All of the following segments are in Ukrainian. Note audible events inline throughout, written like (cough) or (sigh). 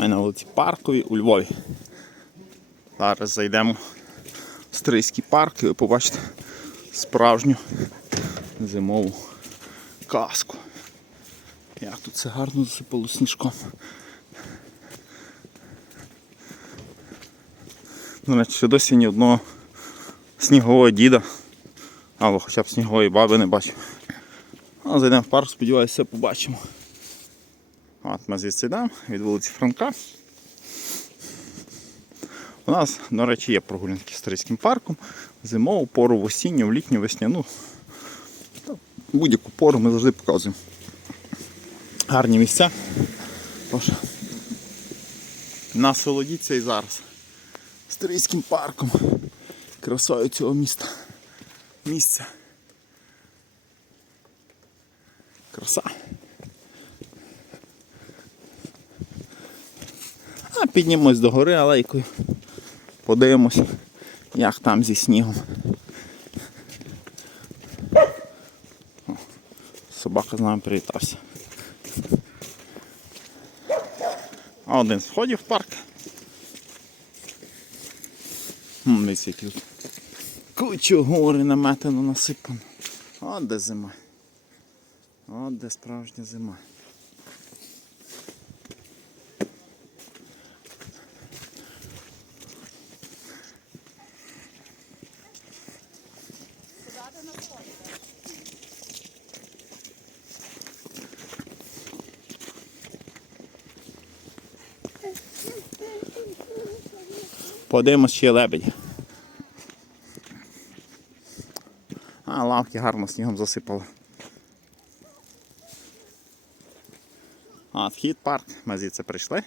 Ми на вулиці Парковій у Львові. Зараз зайдемо в Стрийський парк і ви побачите справжню зимову казку. Як тут це гарно засипало сніжком. До речі, ще досі ні одного снігового діда, або хоча б снігової баби не бачив. Зайдемо в парк, сподіваюся, побачимо. От ми звідси йдемо від вулиці Франка. У нас, до речі, є прогулянки Стрийським парком. Зимову пору, в осінню, в літню, весняну. Будь-яку пору ми завжди показуємо. Гарні місця. Тож, насолодіться і зараз. Стрийським парком. Красою цього міста. Місця. Краса. А піднімемось до гори алейкою. Подивимось, як там зі снігом. Собака з нами привітався. А один з входів в парк. Дивіться, тут. Кучу гори наметено насипано. От де зима. От де справжня зима. Подивимось, є лебедь. А, лавки гарно снігом засипало. А, вхід парк. Ми звідси прийшли.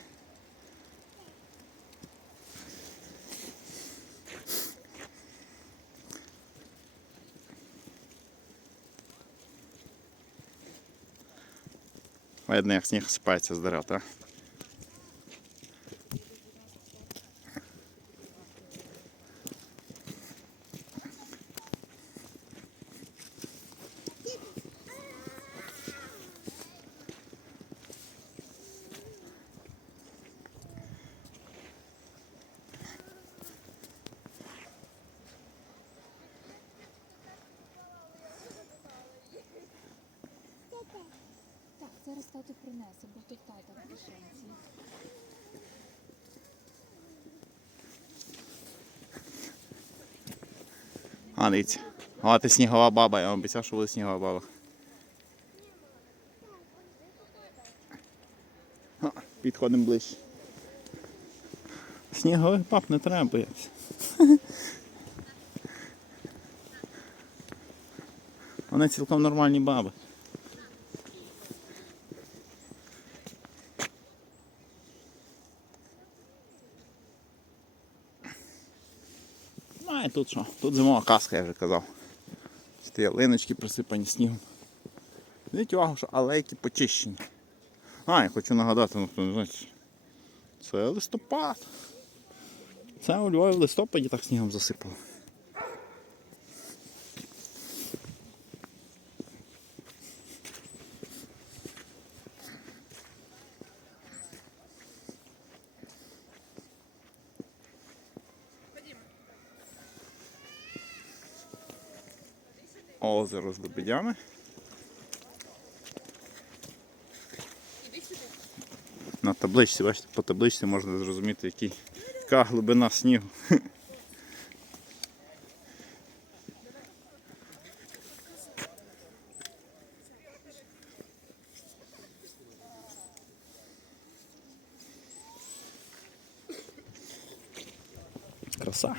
Видно, як сніг сипається з дерев, так? Так, зараз тато принесе, бо тут тата в кишенці. А, дивіться. А, ти снігова баба, я вам обіцяв, що буде снігова баба. А, Підходимо ближче. Снігових баб не треба боятися. Вони цілком нормальні баби. Ну, і тут що? Тут зимова казка, я вже казав. Ті ялиночки присипані снігом. Зверніть увагу, що алейки почищені. А, я хочу нагадати, ну хто не знає. Це листопад. Це у Львові в листопаді так снігом засипало. Озеро з лебедями. На табличці, бачите, по табличці можна зрозуміти, який, яка глибина снігу. Краса.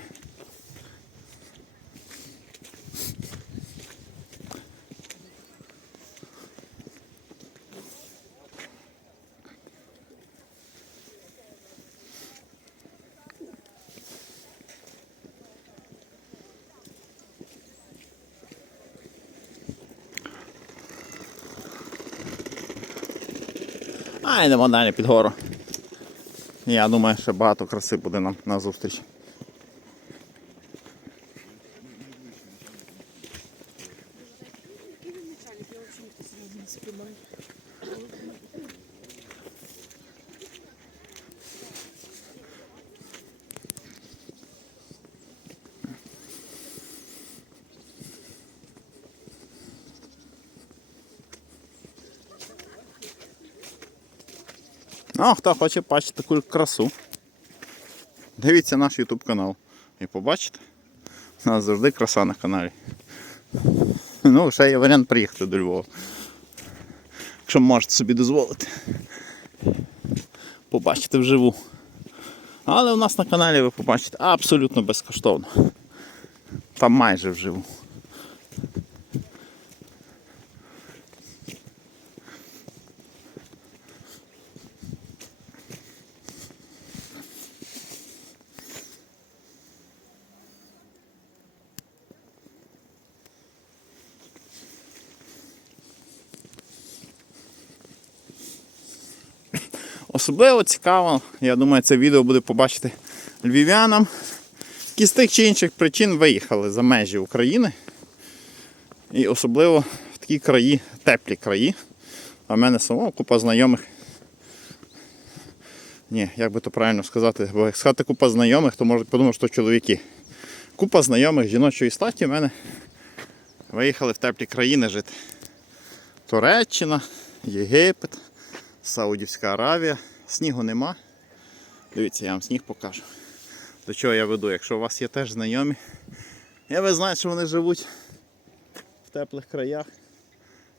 А, йдемо далі під гору. Я думаю, що багато краси буде нам на а хто хоче бачити таку красу, дивіться наш YouTube канал. І побачите. У нас завжди краса на каналі. Ну, ще є варіант приїхати до Львова. Якщо можете собі дозволити. Побачите вживу. Але у нас на каналі ви побачите абсолютно безкоштовно. Там майже вживу. Особливо цікаво, я думаю, це відео буде побачити львів'янам, які з тих чи інших причин виїхали за межі України. І особливо в такі краї, теплі краї. А в мене самого купа знайомих. Ні, як би то правильно сказати, бо як сказати купа знайомих, то можуть подумати, що чоловіки. Купа знайомих жіночої статі в мене виїхали в теплі країни жити. Туреччина, Єгипет. Саудівська Аравія. Снігу нема. Дивіться, я вам сніг покажу. До чого я веду? Якщо у вас є теж знайомі, і ви знаєте, що вони живуть в теплих краях,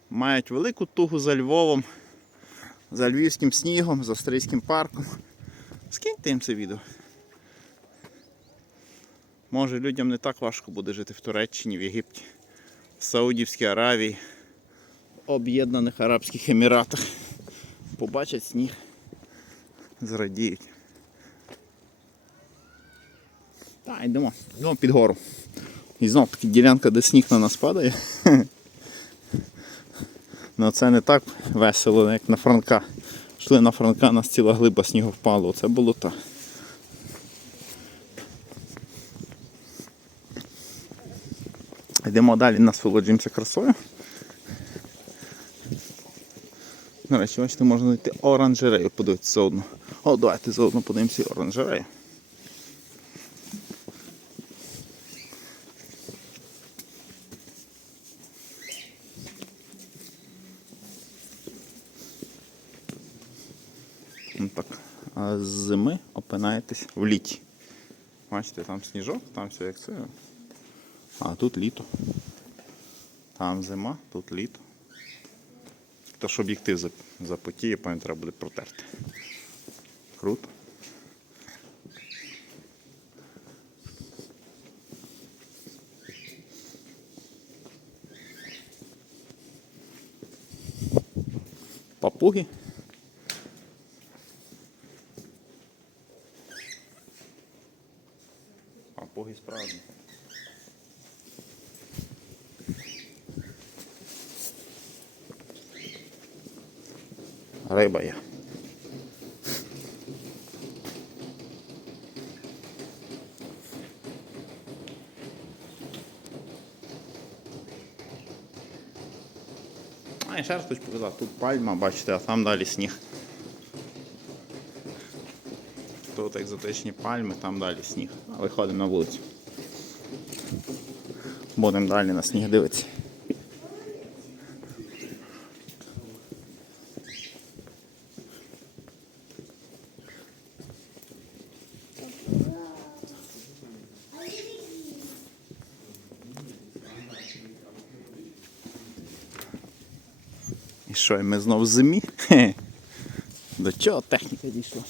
мають велику тугу за Львовом, за львівським снігом, за австрійським парком. Скиньте їм це відео. Може людям не так важко буде жити в Туреччині, в Єгипті, в Саудівській Аравії, в Об'єднаних Арабських Еміратах побачать сніг, зрадіють. Так, йдемо, йдемо під гору. І знов таки ділянка, де сніг на нас падає. (laughs) Ну це не так весело, як на Франка. Йшли на Франка, нас ціла глиба снігу впало. Це було так. Йдемо далі, насолоджуємося красою. До бачите, можна знайти оранжерею, подивитися заодно. О, давайте заодно подивимося. Ну так. А з зими опинаєтесь в літі. Бачите, там сніжок, там все як це. А тут літо. Там зима, тут літо. Тож об'єктив за- запотіє, потім треба буде протерти. fruta. Papurri. Papurri esprado. Areia Bahia. А, раз хочу показати. Тут пальма, бачите, а там далі сніг. Тут екзотичні пальми, там далі сніг. Виходимо на вулицю. Будемо далі на сніг дивитися. І що, і ми знов в зимі? Хе. (laughs) До чого техніка дійшла?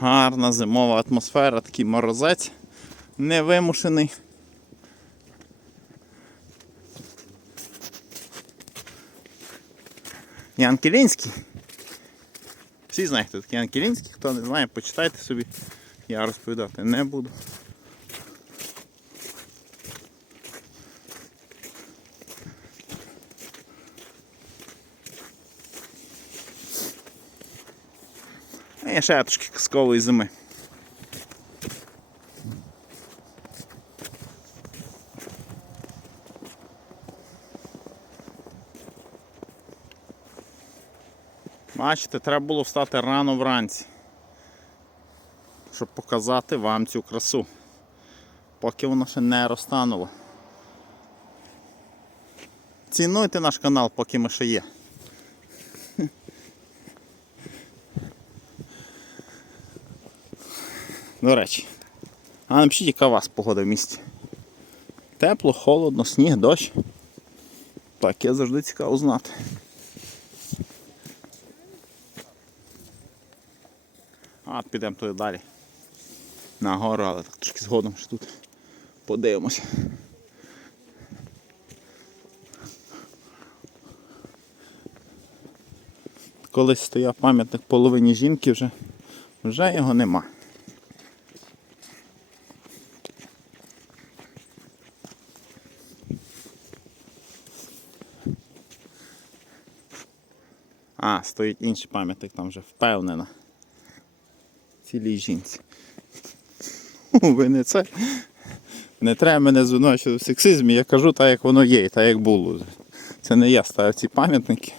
Гарна зимова атмосфера, такий морозець невимушений. Ян Кілінський. Всі знають, хто такий Ян Кілінський, хто не знає, почитайте собі. Я розповідати не буду. А я ще трошки казкової зими. Бачите, треба було встати рано вранці, щоб показати вам цю красу, поки вона ще не розтанула. Цінуйте наш канал, поки ми ще є. До речі. А напишіть, яка у вас погода в місті. Тепло, холодно, сніг, дощ. Так, я завжди цікаво знати. А, підемо туди далі. На гору, але так трошки згодом ще тут подивимося. Колись стояв пам'ятник половині жінки, вже, вже його нема. А, стоїть інший пам'ятник, там вже впевнена. Цілій жінці. (laughs) Ви не це. Не треба мене звинувачувати в сексизмі, я кажу так, як воно є, так як було. Це не я ставив ці пам'ятники.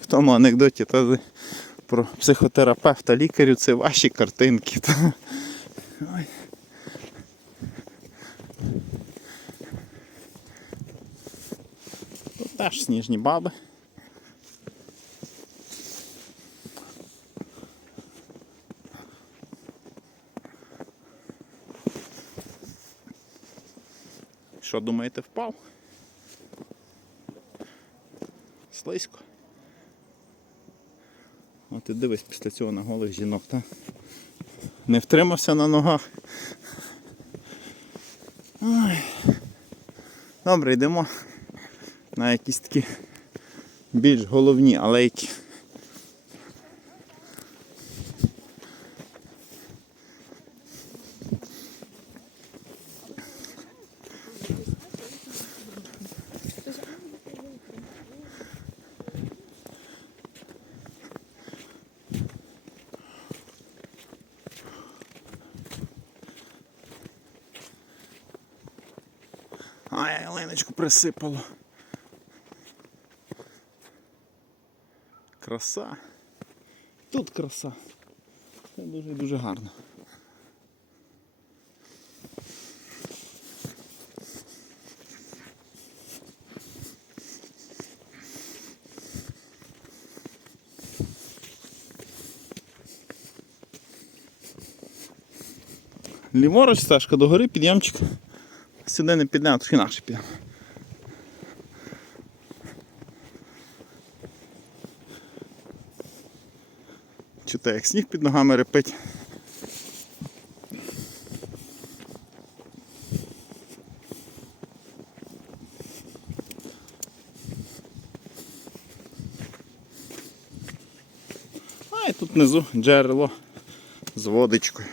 В тому анекдоті та, про психотерапевта, лікарю це ваші картинки. Та. Теж сніжні баби. Що думаєте, впав? Слизько. От ти дивись після цього на голих жінок, так? Не втримався на ногах. Ой. Добре, йдемо на якісь такі більш головні алейки. Ай, присипало. Краса. Тут краса. Це дуже дуже гарно. Ліворуч стежка до гори, підйомчик. Сюди не підемо, трохи інакше підемо. Чуєте, як сніг під ногами репить. А і тут внизу джерело з водичкою.